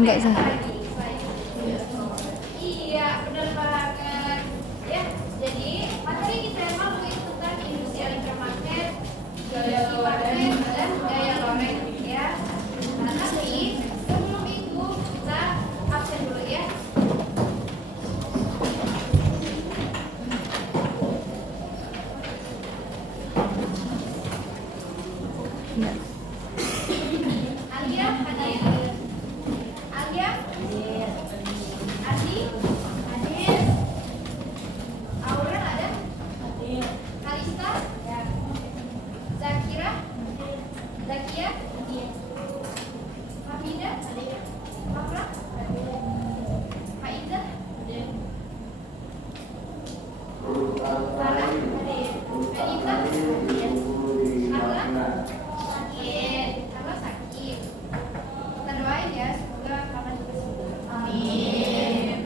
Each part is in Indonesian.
Enggak sih. Iya, benar banget. Ya, jadi materi kita mau itu tentang industri elektromarket, geologi market, dan gaya loreng ya. Nah, nanti sebelum itu kita absen dulu ya. Enggak. Alia, hadir. Alia, hadir. Adi, hadir. Aurel ada? Hadir. Kalista? Ya. Zakira? Zakia? Hadir. Hamida? Hadir. Afra? Hadir. Faiza? Hadir. Farah? Hadir. Anita? Hadir. Carla? Sakit. Carla sakit. Kita doain ya, semoga kapan juga sembuh. Amin.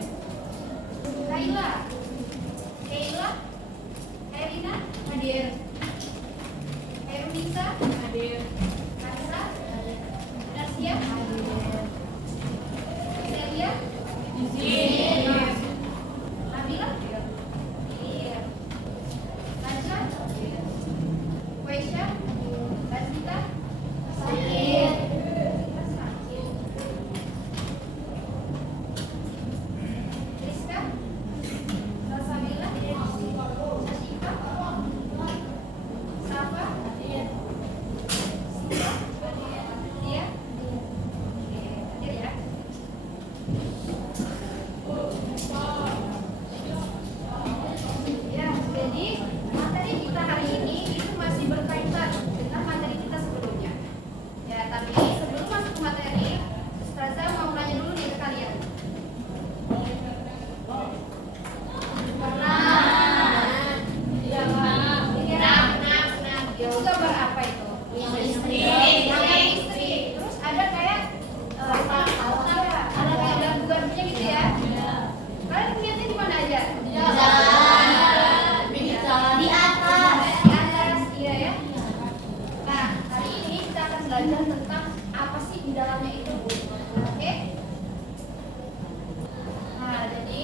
Kaila, Kaila, Erina, hadir. Erunisa, hadir. Kansa, hadir. Nasya, hadir. Celia, hadir. Nabila, hadir. Najla, hadir. Weisha, Lazita, sakit. Sakit. Rizka, Salsabila, Sashifa, Safa, Siva, Dia, hadir ya. Ya, jadi materi kita hari ini itu masih berkaitan dengan materi kita sebelumnya. Ya, tapi sebelum masuk ke materi, Ustazah mau nanya dulu nih ke kalian. Itu gambar apa itu? Istri. Terus ada kayak ada kayak garpu-garpunya gitu ya. Kalian lihatnya di mana aja? Di atas, iya ya. Nah, hari ini kita akan belajar tentang apa sih di dalamnya itu. Oke? Nah, jadi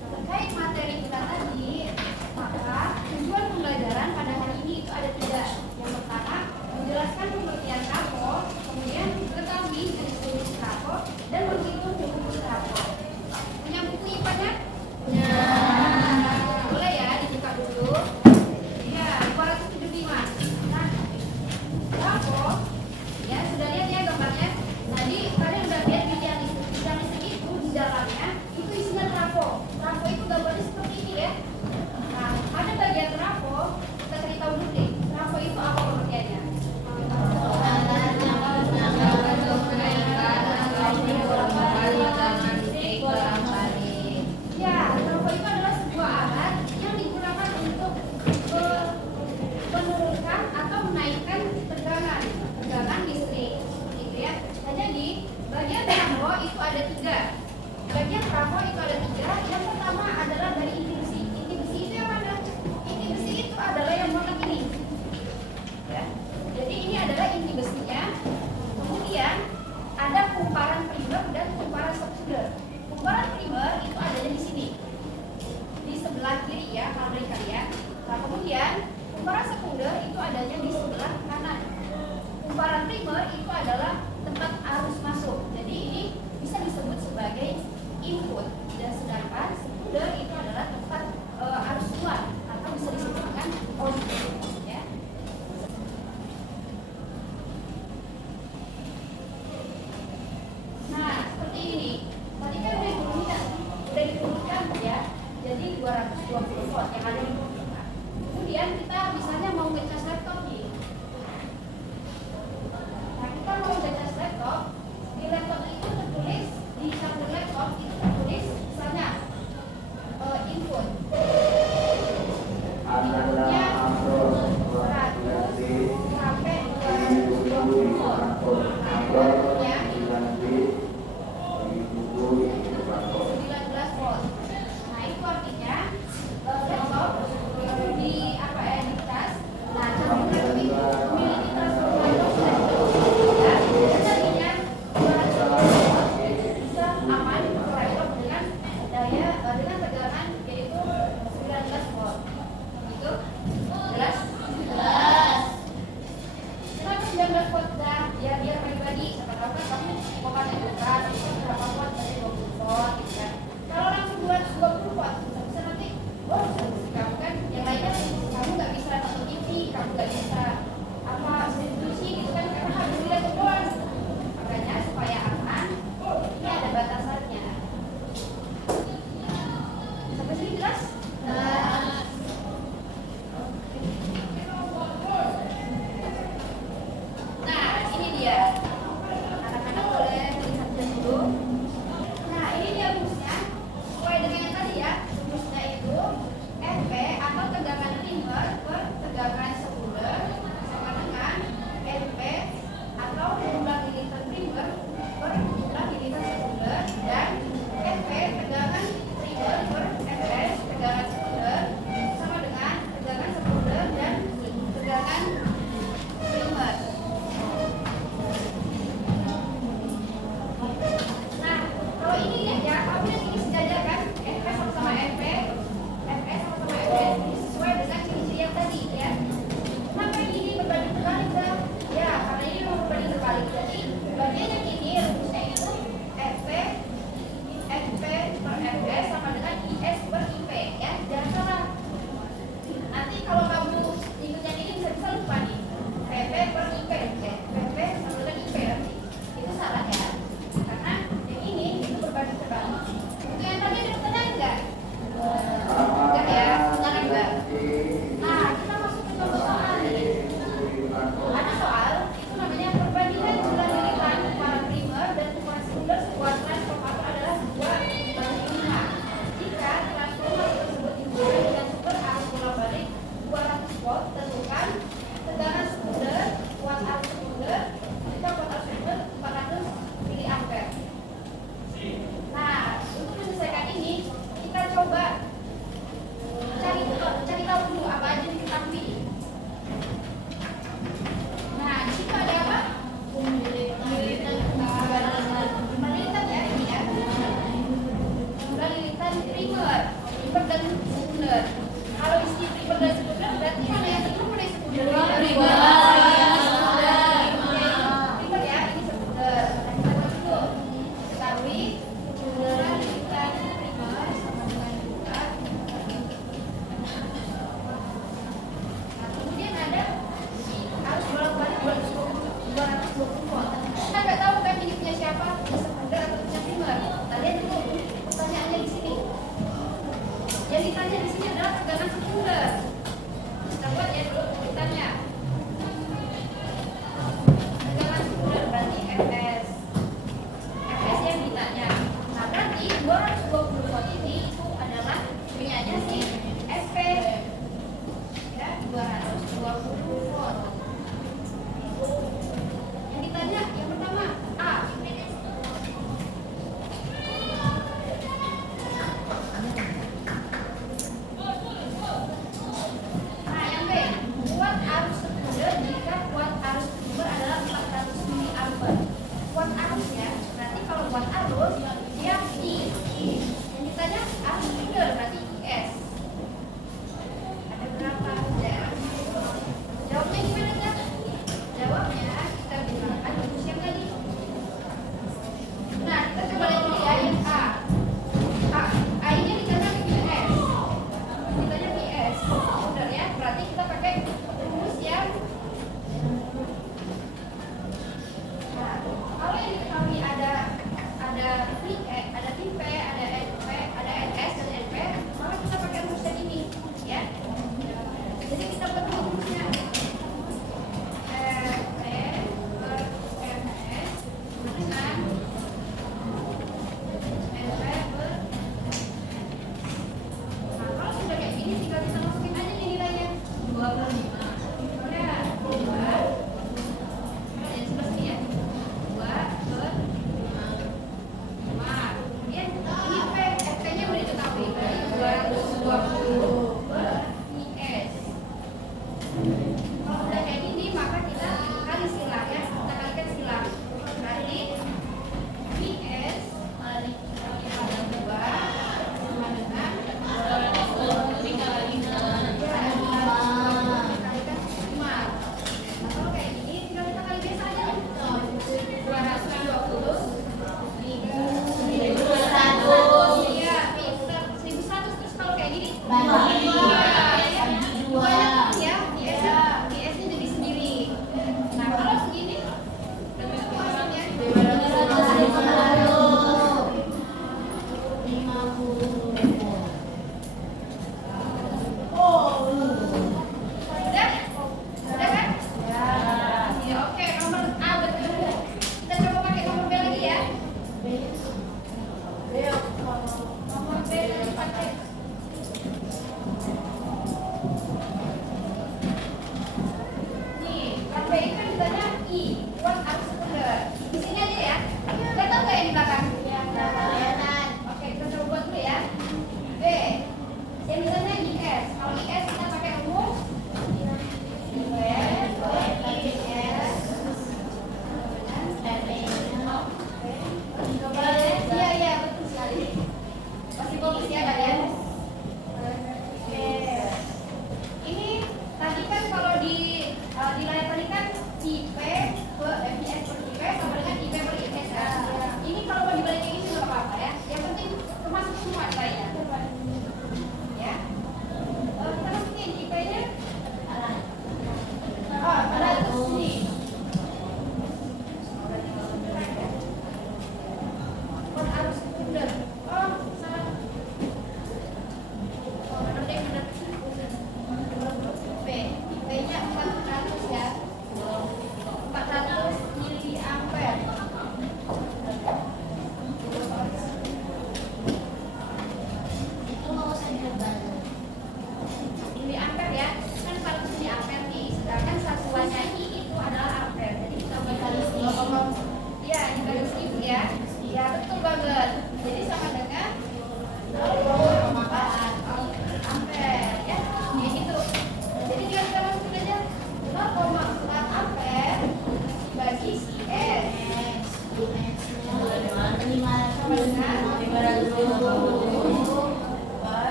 terkait materi kita tadi, maka tujuan pembelajaran pada hari ini itu ada 3. Yang pertama, menjelaskan pengertian rapor, kemudian mengetahui jenis-jenis rapor, dan menghitung rumus rapor. Punya buku IPA-nya? Punya. Boleh ya, dibuka dulu. Ya, 275. Nah, rapor, ya sudah lihat ya gambarnya. Tadi kalian udah lihat bidang listrik itu di dalamnya itu isinya trafo. Trafo itu gambarnya seperti ini ya. Nah, ada bagian trafo, kita cari tahu dulu deh. Trafo itu apa pengertiannya? Ya, trafo itu adalah sebuah alat yang digunakan untuk menurunkan atau menaikkan tegangan listrik, gitu ya. Nah, jadi bagian trafo itu ada 3. Bagian trafo itu ada 3. Yang pertama adalah dari inti besi. Inti besi itu yang mana? Inti besi itu adalah yang warna ini. Ya. Jadi ini adalah inti besinya. Kemudian ada kumparan primer dan kumparan sekunder. Kumparan primer itu adanya di sini, di sebelah kiri ya, kabel kalian. Nah, kemudian kumparan sekunder itu adanya di sebelah kanan. Kumparan primer itu adalah tempat arus masuk. Jadi ini bisa disebut sebagai input, dan sedangkan sekunder itu adalah tempat arus keluar atau bisa disebut dengan output. Ya. Nah, seperti ini. Tadi kan udah diturunkan ya. Jadi 220 volt yang ada di komputer. Kemudian kita misalnya mau ngecas laptop nih. Nah, kita mau ngecas laptop. Di laptop itu tertulis, di samping laptop itu tertulis misalnya input. Inputnya 100 sampai 220 volt. Nah, outputnya 19 volt. Nah, itu artinya laptop sekunder. Kalau isi primer dan sekunder berarti mana yang terkumpul dari sekunder? Primer. Primer ya, ini sekunder. Nah, kita buat dulu. Ketahui sekunderan bukan primer sama dengan bukan. Nah, kemudian ada harus bolak-balik 220 volt. Kita nggak tahu kan ini punya siapa, punya sekunder atau punya primer. Nah, lihat dulu pertanyaannya di sini. Yang ditanya di sini adalah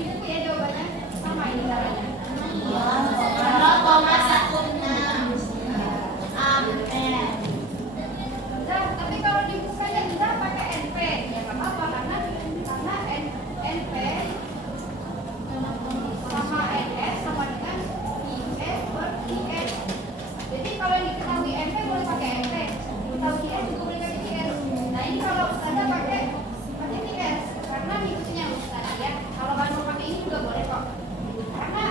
di buku ya jawabannya sama ini caranya. 0,16 ampere. Nah, tapi kalau dibukanya kita pakai NP, ya kenapa? Karena NP sama NS sama dengan IS per IS. Jadi kalau yang diketahui NP boleh pakai NP, tahu IS juga boleh pakai IS. Nah ini kalau Ustazah pakai IS, karena ngikutin yang Ustazah ya. Kalau kan mau pakai ini juga boleh kok. Karena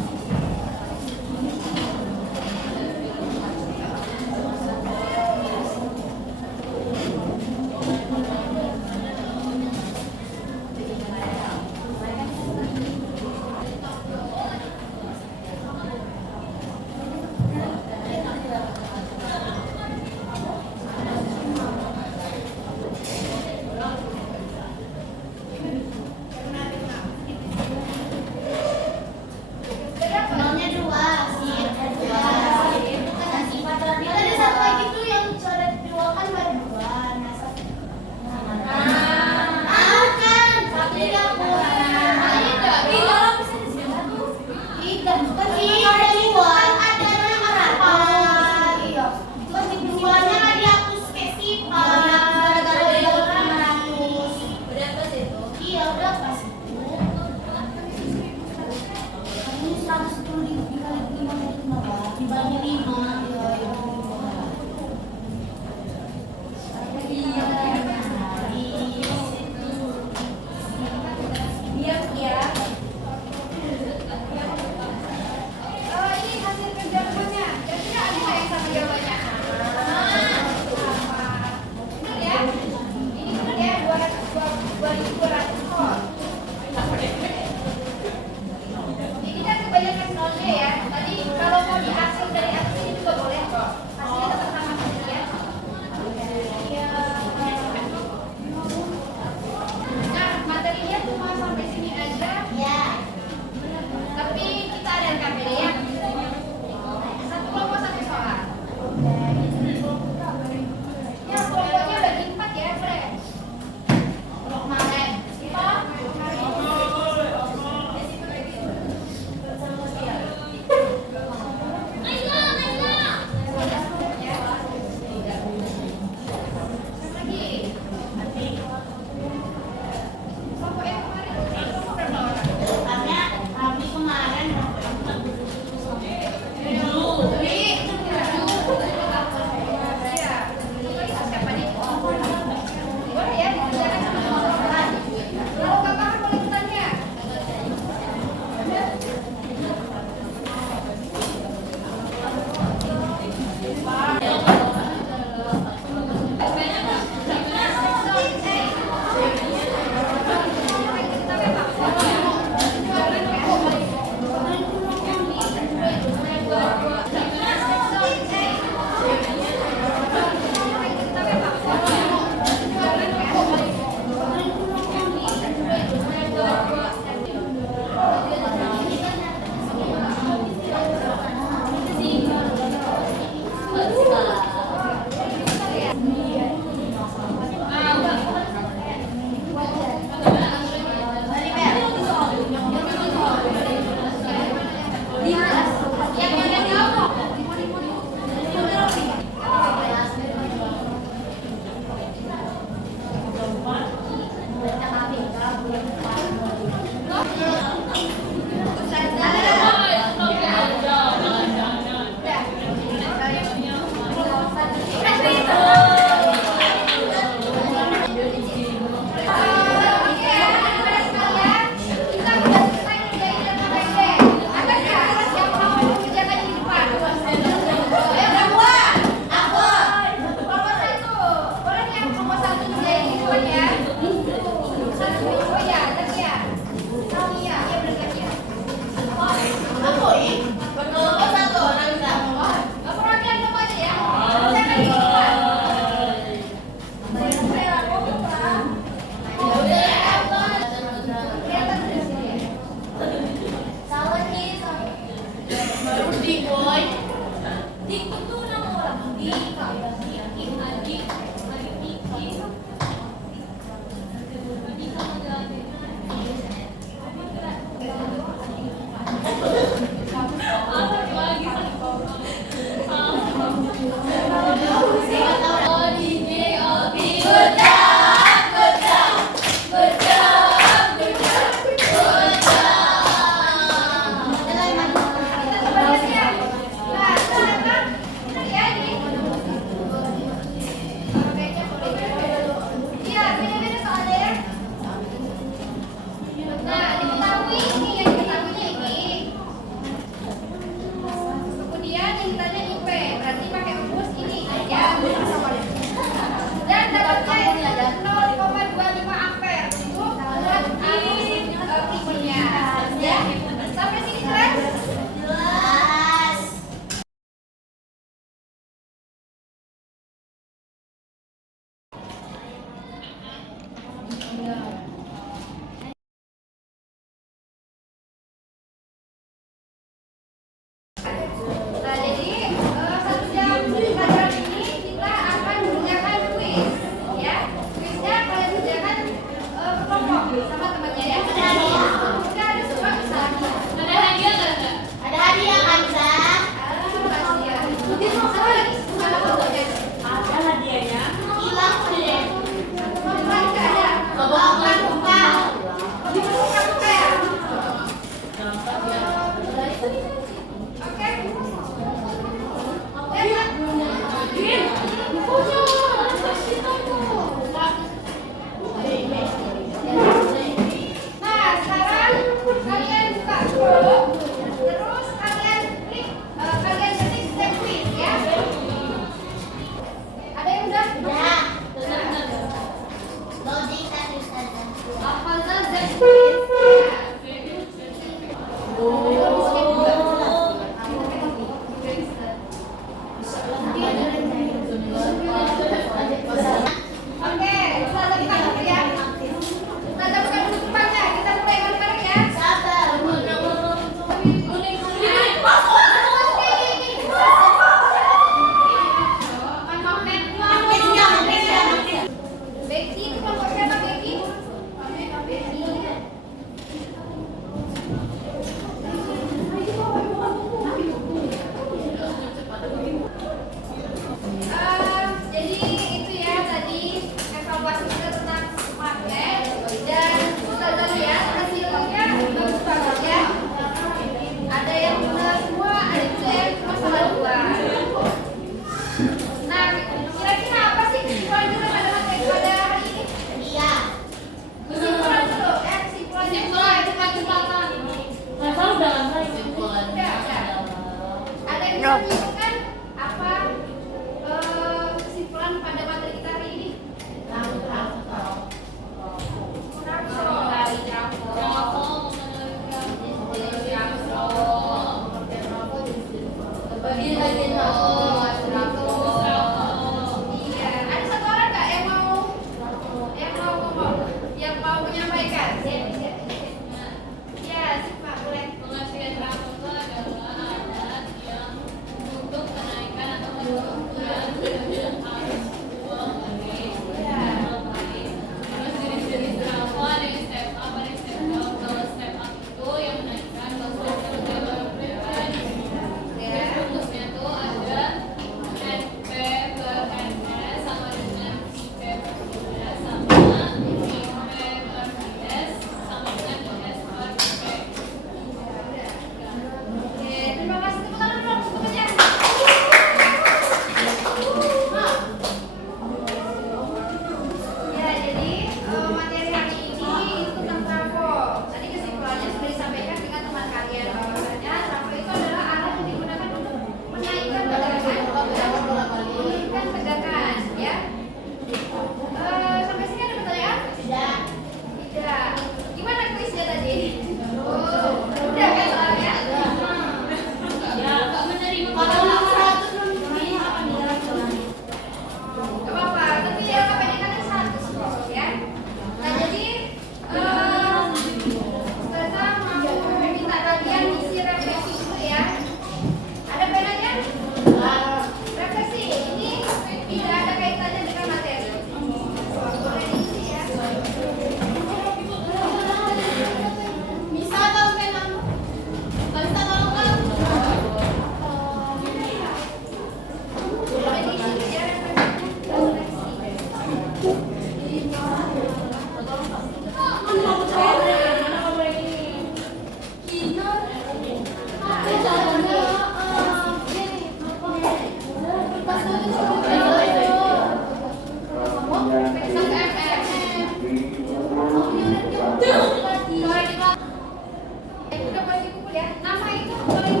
Udah boleh dikumpul ya. Nama itu boleh